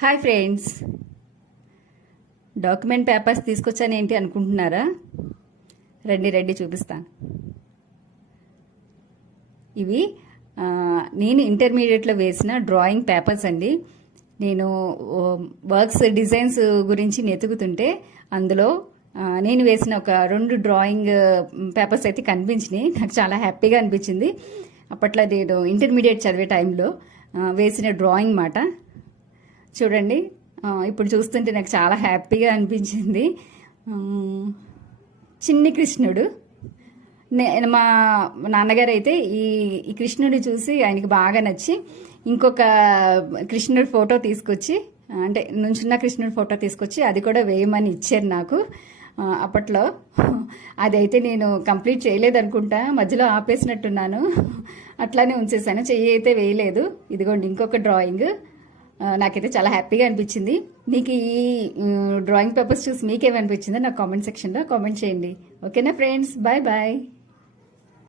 Hi friends, document papers తీసుకొచ్చాను ఏంటి అనుకుంటున్నారా? రెడ్డి చూపిస్తాను. ఇవి నేను ఇంటర్మీడియట్లో వేసిన డ్రాయింగ్ పేపర్స్ అండి. నేను వర్క్స్ డిజైన్స్ గురించి వెతుకుతుంటే అందులో నేను వేసిన ఒక 2 డ్రాయింగ్ పేపర్స్ అయితే కనిపించినాయి. నాకు చాలా హ్యాపీగా అనిపించింది. అప్పట్లో నేను ఇంటర్మీడియట్ చదివే టైంలో వేసిన డ్రాయింగ్ మాట. చూడండి, ఇప్పుడు చూస్తుంటే నాకు చాలా హ్యాపీగా అనిపించింది. చిన్ని కృష్ణుడు. మా నాన్నగారు అయితే ఈ కృష్ణుడిని చూసి ఆయనకి బాగా నచ్చి ఇంకొక కృష్ణుడి ఫోటో తీసుకొచ్చి, అంటే నుంచున్న కృష్ణుడి ఫోటో తీసుకొచ్చి అది కూడా వేయమని ఇచ్చారు నాకు. అప్పట్లో అదైతే నేను కంప్లీట్ చేయలేదనుకుంటా, మధ్యలో ఆపేసినట్టున్నాను. అట్లానే ఉంచేసాను, చెయ్యి అయితే వేయలేదు. ఇదిగోండి ఇంకొక డ్రాయింగ్. నాకైతే చాలా హ్యాపీగా అనిపించింది. మీకు ఈ డ్రాయింగ్ పేపర్స్ చూసి మీకేమనిపించిందో నాకు కామెంట్ సెక్షన్లో కామెంట్ చేయండి. ఓకేనా ఫ్రెండ్స్, బాయ్ బాయ్.